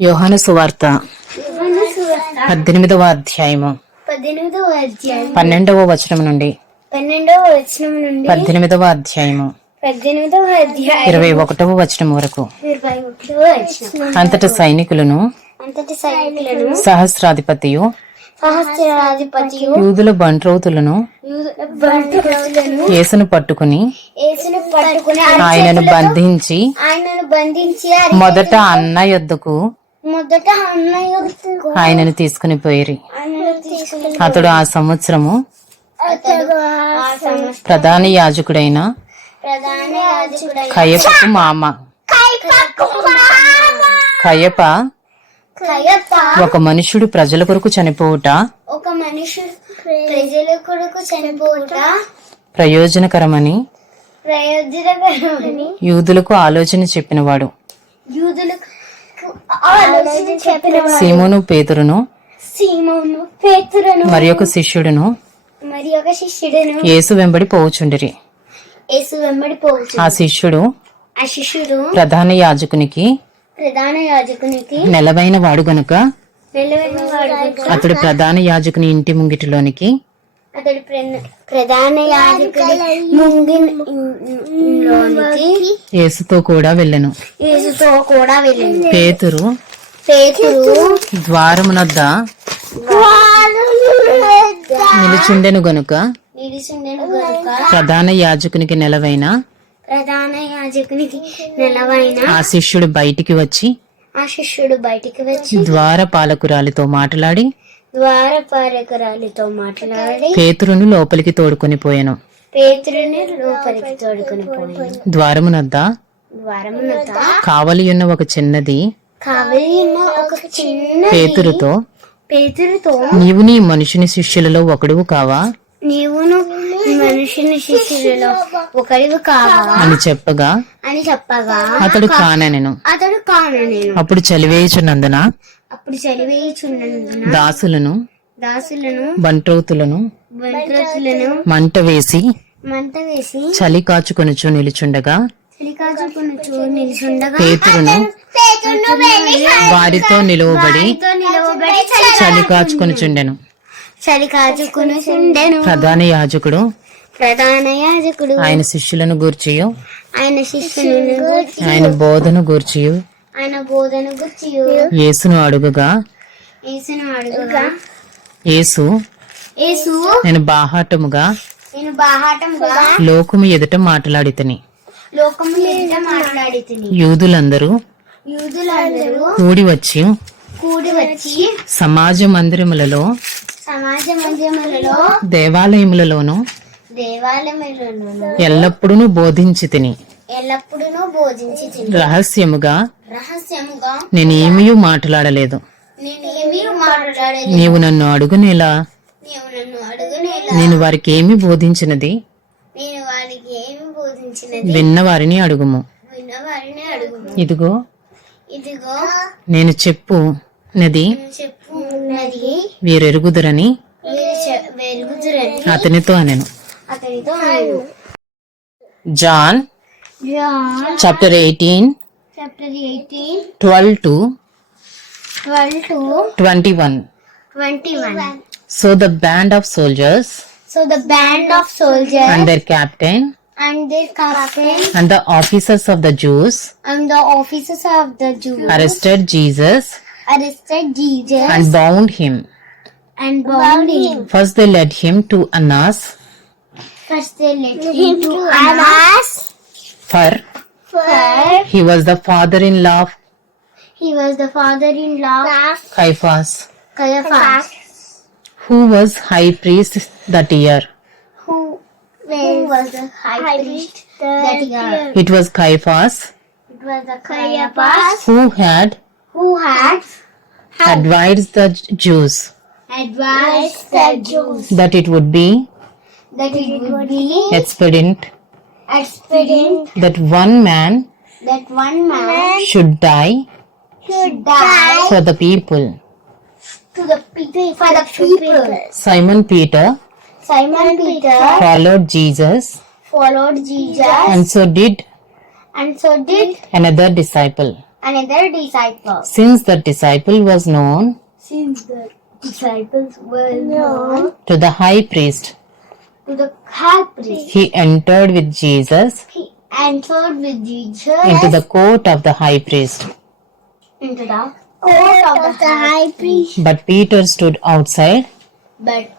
యోహాను సువార్త పద్దెనిమిదవ అధ్యాయము పద్దెనిమిదవ అధ్యాయం పన్నెండవ వచనం నుండి పన్నెండవ వచనం నుండి పద్దెనిమిదవ అధ్యాయము పద్దెనిమిదవ అధ్యాయం ఇరవై ఒకటవ వచనం వరకు ఇరవై ఒకటవ వచనం అంతటి సైనికులను అంతటి సైనికులను సహస్రాధిపతియు సహస్రాధిపతియు యూదుల బంట్రౌతులను యేసును పట్టుకుని యేసును పట్టుకుని ఆయనను బంధించి ఆయనను బంధించి మొదట అన్న యొద్దకు ఆయనను తీసుకుని పోయిరి. అతడు ఆ సంవత్సరము అతడు ఆ సమస్త ప్రధాన యాజకుడైన ప్రధాన యాజకుడైన కయపకు మామ. కయప ఒక మనుషుడు ప్రజల కొరకు చనిపోవుట ఒక మనుషుడు ప్రజల కొరకు చనిపోవుట ప్రయోజనకరమని ప్రయోజనకరమని యూదులకు ఆలోచన చెప్పినవాడు. యూదులకు సీమోను పేతురును సీమోను పేతురను. మరి ఒక శిష్యుడును మరి ఒక శిష్యుడును. యేసు వెంబడి పోవుచుండిరి. యేసు వెంబడి పోవచ్చు ఆ శిష్యుడు ఆ శిష్యుడు ప్రధాన యాజకునికి ప్రధాన యాజకునికి నెలవైన వాడు గనుక నిలవైన వాడు కనుక అతడు ప్రధాన యాజకుని ఇంటి ముంగిటిలోనికి అతడు ప్ర- ప్రధాన యాజకుడి ముంగిలోనికి యేసుతో కూడా వెళ్ళెను. యేసుతో కూడా వెళ్ళింది. పేతురు పేతురు ద్వారమునద్ద నిలుచుండెను గనుక నిలిచిండెను గనుక ప్రధాన యాజకునికి నెలవైన ప్రధాన యాజకునికి నిలవైన ఆ శిష్యుడు బయటికి వచ్చి ఆ శిష్యుడు బయటికి వచ్చి ద్వార పాలకురాలితో మాట్లాడి మాట్లాడి పేతురును లోపలికి తోడుకొని పోయాను. పేతురుని లోపలికి తోడుకొని పోయింది ద్వారమునద్ద? ద్వారమునత కావలి ఉన్న ఒక చిన్నది కావలి ఉన్న ఒక చిన్న పేతురుతో పేతురుతో నీవు నీ మనుషుని శిష్యులలో ఒకడువు కావా? నీవును మనుషుని శిష్యులలో ఒకరివి కావా? అని చెప్పగా అని చెప్పగా అతడు కాననెను. అతడు కాను నేను అప్పుడు చలివేయుచున్నందున అప్పుడు దాసులను దాసులను బంట్రౌతులను బంట్రతులను మంట వేసి మంట వేసి చలి కాచుకొనుచు నిలుచుండగా పేతురును వారితో నిలువబడి చలి కాచుకొనుచుండెను చలి కాచుకుని ఉండెను ప్రధాన యాజకుడు ప్రధాన యాజకుడు ఆయన శిష్యులను గూర్చియు. ఆయన శిష్యులను ఆయన బోధను గూర్చియు. ఆయన బోధన గుర్చి యేసును అడుగగా. యేసును అడుగుగా. యేసు యేసు నేను బాహాటముగా నేను బాహాటంగా లోకము ఎదుట మాట్లాడితని. లోకము ఎదుట యూదులందరూ యూదులందరూ కూడి వచ్చి కూడి వచ్చి సమాజ మందిరములలో సమాజ మందిరములలో దేవాలయములలోను దేవాలయములలో ఎల్లప్పుడూ బోధించి తిని ఎల్లప్పుడూ బోధించి తిని రహస్యముగా రహస్యముగా నేనేమీ మాట్లాడలేదు. నేనేమీ మాట్లాడలేదు. నీవు నన్ను అడుగునేలా? నీవు నన్ను అడుగునేలా? నేను వారికి ఏమి బోధించినది? నేను వారికి ఏమి బోధించినది? విన్న వారిని అడుగుము. విన్నవారిని అడుగుము. ఇదిగో ఇదిగో నేను చెప్పు నది చెప్పు వీరెరుగుదురని అతనితో అనెను. అతనితో John Yeah. Chapter 18, Chapter 18, 12 to 12 to 21. 21. So the band of soldiers So the band of soldiers and their captain and their captain and the officers of the Jews and the officers of the Jews arrested Jesus arrested Jesus and bound him. and bound him. First they led him to Annas First they led him to Annas for for he was the father-in-law of he was the father-in-law of Caiaphas, Caiaphas, who was high priest that year. who, who was the high priest that year. It was Caiaphas It was the Caiaphas who had who had advised the Jews. advised the Jews that it would be that it would be expedient expedient that one man that one man should die should die for the people. to the people for the people. Simon Peter Simon Peter followed Jesus followed Jesus and so did and so did another disciple. another disciple. Since the disciple was known Since the disciples were known to the high priest, to the high priest, he entered with Jesus he entered with Jesus into the court of the high priest. into the court of the high priest. But Peter stood outside But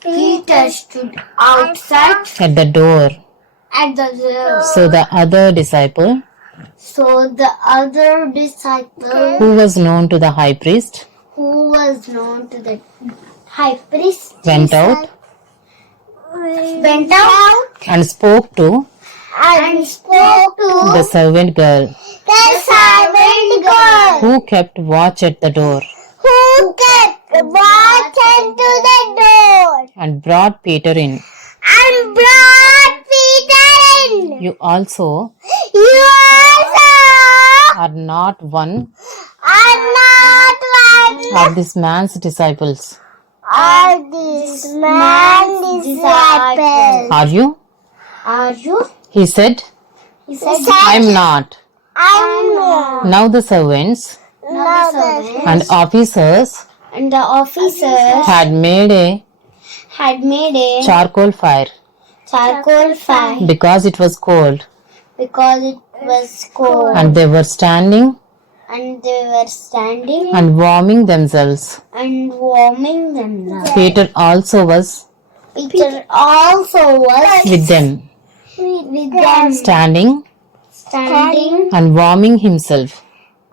Peter stood outside at the door. at the door. So the other disciple, So the other disciple who was known to the high priest, who was known to the high priest went out went out and spoke to and spoke to the servant girl. the servant girl. Who kept watch at the door? Who kept watch to the door? And brought Peter in. and brought Peter in. You also You also are not one are not one of this man's disciples, of this man's disciples. are you? Are you? He said, He said, I am not. I'm not. Now the servants Now the servants and officers and the officers had made a had made a charcoal fire charcoal fire because it was cold, because it was cold and they were standing and they were standing and warming themselves. and warming themselves. Peter also was Peter also was with them, with them standing standing and warming himself.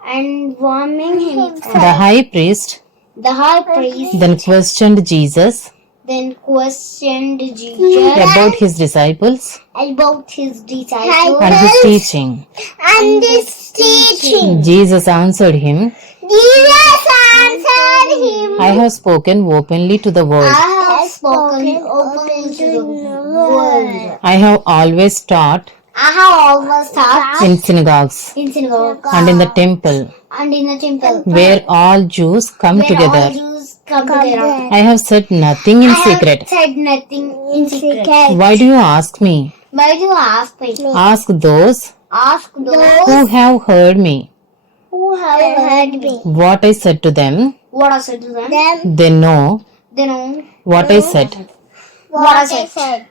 and warming himself. The high priest The high priest then questioned Jesus then questioned Jesus about his disciples about his disciples and his teaching. and his teaching. Jesus answered him, Jesus answered him, I have spoken openly to the world. I have spoken openly to the world. I have always taught I have always taught in synagogues in synagogue and in the temple and in the temple where all Jews come where all together. Jews come. I have said nothing in I have secret. said nothing in secret. Why do you ask me? Why do you ask me? Ask those Ask those who have heard me. who have heard me. What I said to them, What I said to them. they know They know what I said. what I said.